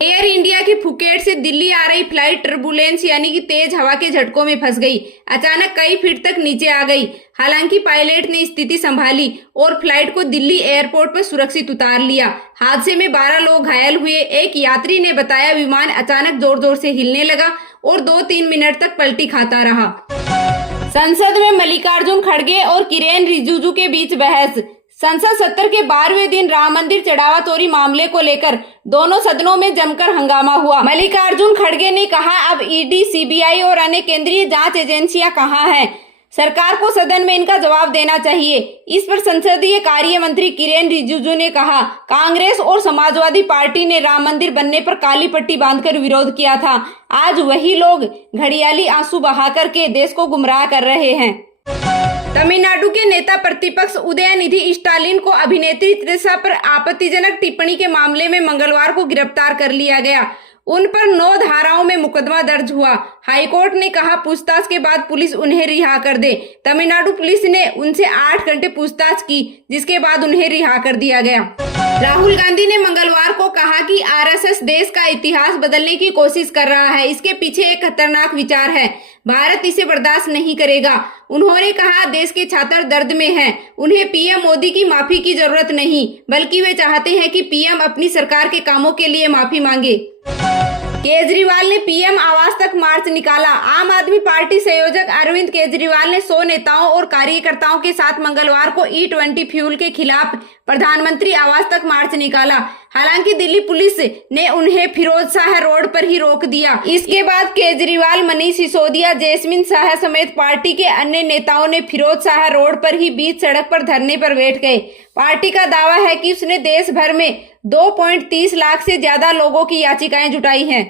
Air India की Phuket से दिल्ली आ रही फ्लाइट टर्बुलेंस यानी कि तेज हवा के झटकों में फंस गई। अचानक कई फीट तक नीचे आ गई। हालांकि पायलट ने स्थिति संभाली और फ्लाइट को दिल्ली एयरपोर्ट पर सुरक्षित उतार लिया। हादसे में 12 लोग घायल हुए। एक यात्री ने बताया, विमान अचानक जोर जोर से हिलने लगा और 2-3 मिनट तक पलटी खाता रहा। संसद में मल्लिकार्जुन खड़गे और किरेन रिजिजू के बीच बहस। संसद सत्र के 12वें दिन राम मंदिर चढ़ावा चोरी मामले को लेकर दोनों सदनों में जमकर हंगामा हुआ। मल्लिकार्जुन खड़गे ने कहा, अब ईडी, सीबीआई और अन्य केंद्रीय जांच एजेंसियां कहां हैं? सरकार को सदन में इनका जवाब देना चाहिए। इस पर संसदीय कार्य मंत्री किरेन रिजिजू ने कहा, कांग्रेस और समाजवादी पार्टी ने राम मंदिर बनने पर काली पट्टी बांधकर विरोध किया था। आज वही लोग घड़ियाली आंसू बहा करके देश को गुमराह कर रहे हैं। तमिलनाडु के नेता प्रतिपक्ष उदयनिधि स्टालिन को अभिनेत्री त्रिशा पर आपत्तिजनक टिप्पणी के मामले में मंगलवार को गिरफ्तार कर लिया गया। उन पर 9 धाराओं में मुकदमा दर्ज हुआ। हाईकोर्ट ने कहा, पूछताछ के बाद पुलिस उन्हें रिहा कर दे। तमिलनाडु पुलिस ने उनसे 8 घंटे पूछताछ की, जिसके बाद उन्हें रिहा कर दिया गया। राहुल गांधी ने मंगलवार को कहा कि आरएसएस देश का इतिहास बदलने की कोशिश कर रहा है। इसके पीछे एक खतरनाक विचार है। भारत इसे बर्दाश्त नहीं करेगा। उन्होंने कहा, देश के छात्र दर्द में हैं। उन्हें पीएम मोदी की माफी की जरूरत नहीं, बल्कि वे चाहते हैं कि पीएम अपनी सरकार के कामों के लिए माफी मांगे। केजरीवाल ने पीएम आवास तक मार्च निकाला। आम आदमी पार्टी संयोजक अरविंद केजरीवाल ने 100 नेताओं और कार्यकर्ताओं के साथ मंगलवार को E20 फ्यूल के खिलाफ प्रधानमंत्री आवास तक मार्च निकाला। हालांकि दिल्ली पुलिस ने उन्हें फिरोज शाह रोड पर ही रोक दिया। इसके बाद केजरीवाल, मनीष सिसोदिया, जैस्मिन शाह समेत पार्टी के अन्य नेताओं ने फिरोज शाह रोड पर ही बीच सड़क पर धरने पर बैठ गए। पार्टी का दावा है कि उसने देश भर में 2.30 लाख से ज्यादा लोगों की याचिकाएं जुटाई हैं।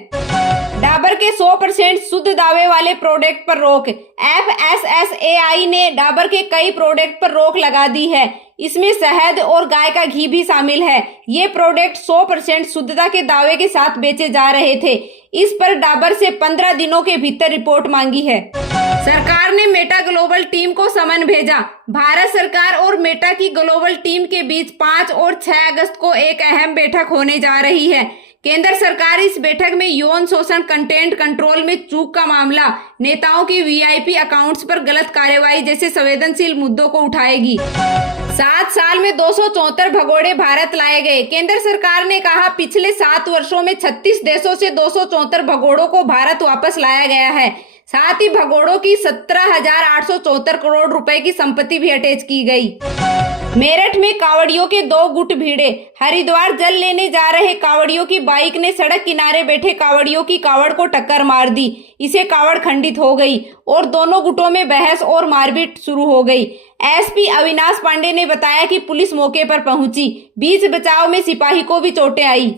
डाबर के 100% शुद्ध दावे वाले प्रोडक्ट पर रोक। FSSAI ने डाबर के कई प्रोडक्ट पर रोक लगा दी है। इसमें शहद और गाय का घी भी शामिल है। ये प्रोडक्ट 100% शुद्धता के दावे के साथ बेचे जा रहे थे। इस पर डाबर से 15 दिनों के भीतर रिपोर्ट मांगी है। सरकार ने मेटा ग्लोबल टीम को समन भेजा। भारत सरकार और मेटा की ग्लोबल टीम के बीच 5 और 6 अगस्त को एक अहम बैठक होने जा रही है। केंद्र सरकार इस बैठक में यौन शोषण, कंटेंट कंट्रोल में चूक का मामला, नेताओं की VIP अकाउंट्स पर गलत कार्रवाई जैसे संवेदनशील मुद्दों को उठाएगी। 7 साल में 274 भगोड़े भारत लाए गए। केंद्र सरकार ने कहा, पिछले 7 वर्षों में 36 देशों से 274 भगोड़ों को भारत वापस लाया गया है। साथ ही भगोड़ों की 17,874 करोड़ रुपए की संपत्ति भी अटैच की गई। मेरठ में कावड़ियों के 2 गुट भिड़े। हरिद्वार जल लेने जा रहे कावड़ियों की बाइक ने सड़क किनारे बैठे कावड़ियों की कावड़ को टक्कर मार दी। इसे कावड़ खंडित हो गई और दोनों गुटों में बहस और मारपीट शुरू हो गई। SP अविनाश पांडे ने बताया कि पुलिस मौके पर पहुंची। बीच बचाव में सिपाही को भी चोटें आई।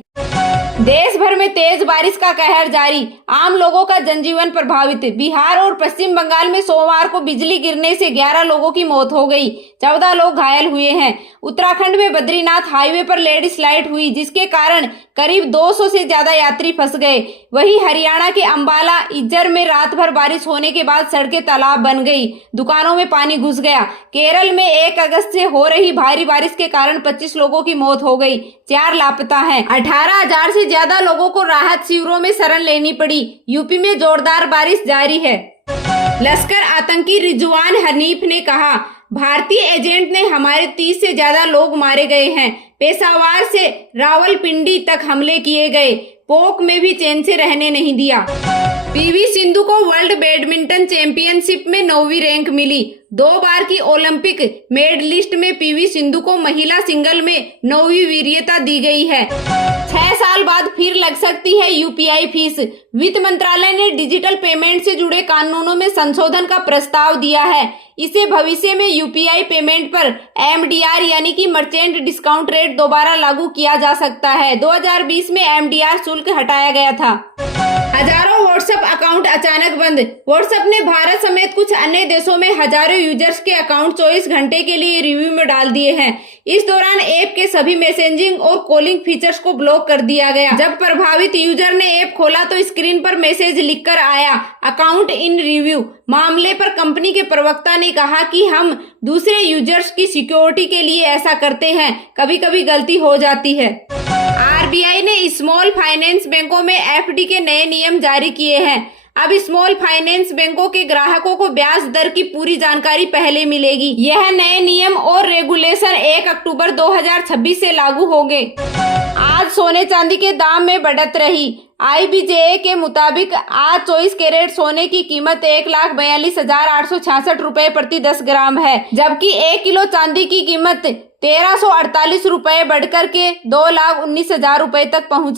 देश भर में तेज बारिश का कहर जारी। आम लोगों का जनजीवन प्रभावित। बिहार और पश्चिम बंगाल में सोमवार को बिजली गिरने से 11 लोगों की मौत हो गई। 14 लोग घायल हुए हैं। उत्तराखंड में बद्रीनाथ हाईवे पर लैंडस्लाइड हुई, जिसके कारण करीब 200 से ज्यादा यात्री फंस गए। वहीं हरियाणा के अंबाला, इज्जर में रात भर बारिश होने के बाद सड़कें तालाब बन गई। दुकानों में पानी घुस गया। केरल में 1 अगस्त से हो रही भारी बारिश के कारण 25 लोगों की मौत हो गई। 4 लापता हैं। 18,000 से ज्यादा लोगों को राहत शिविरों में शरण लेनी पड़ी। यूपी में जोरदार बारिश जारी है। लश्कर आतंकी रिजवान हनीफ ने कहा, भारतीय एजेंट ने हमारे 30 से ज्यादा लोग मारे गए हैं। पेशावर से रावलपिंडी तक हमले किए गए। पोक में भी चैन से रहने नहीं दिया। PV सिंधु को वर्ल्ड बैडमिंटन चैंपियनशिप में 9वीं रैंक मिली। 2 बार की ओलंपिक मेडलिस्ट में PV सिंधु को महिला सिंगल में 9वीं वरीयता दी गई है। 6 साल बाद फिर लग सकती है UPI फीस। वित्त मंत्रालय ने डिजिटल पेमेंट से जुड़े कानूनों में संशोधन का प्रस्ताव दिया है। इसे भविष्य में UPI पेमेंट पर MDR यानी कि मर्चेंट डिस्काउंट रेट दोबारा लागू किया जा सकता है। 2020 में MDR शुल्क हटाया गया था। हजारों व्हाट्सएप अकाउंट अचानक बंद। व्हाट्सएप ने भारत समेत कुछ अन्य देशों में हजारों यूजर्स के अकाउंट 24 घंटे के लिए रिव्यू में डाल दिए हैं। इस दौरान ऐप के सभी मैसेजिंग और कॉलिंग फीचर्स को ब्लॉक कर दिया गया। जब प्रभावित यूजर ने ऐप खोला तो स्क्रीन पर मैसेज लिखकर आया, अकाउंट इन रिव्यू। मामले पर कंपनी के प्रवक्ता ने कहा कि हम दूसरे यूजर्स की सिक्योरिटी के लिए ऐसा करते हैं, कभी कभी गलती हो जाती है। आरबीआई ने स्मॉल फाइनेंस बैंकों में एफडी के नए नियम जारी किए हैं। अब स्मॉल फाइनेंस बैंकों के ग्राहकों को ब्याज दर की पूरी जानकारी पहले मिलेगी। यह नए नियम और रेगुलेशन 1 अक्टूबर 2026 से लागू होंगे। आज सोने चांदी के दाम में बढ़त रही। IBJA के मुताबिक आज 24 कैरेट सोने की कीमत 1,42,866 रुपए प्रति 10 ग्राम है, जबकि 1 किलो चांदी की कीमत 1,348 रुपए बढ़कर के 2,19,000 रुपए तक पहुंच गई।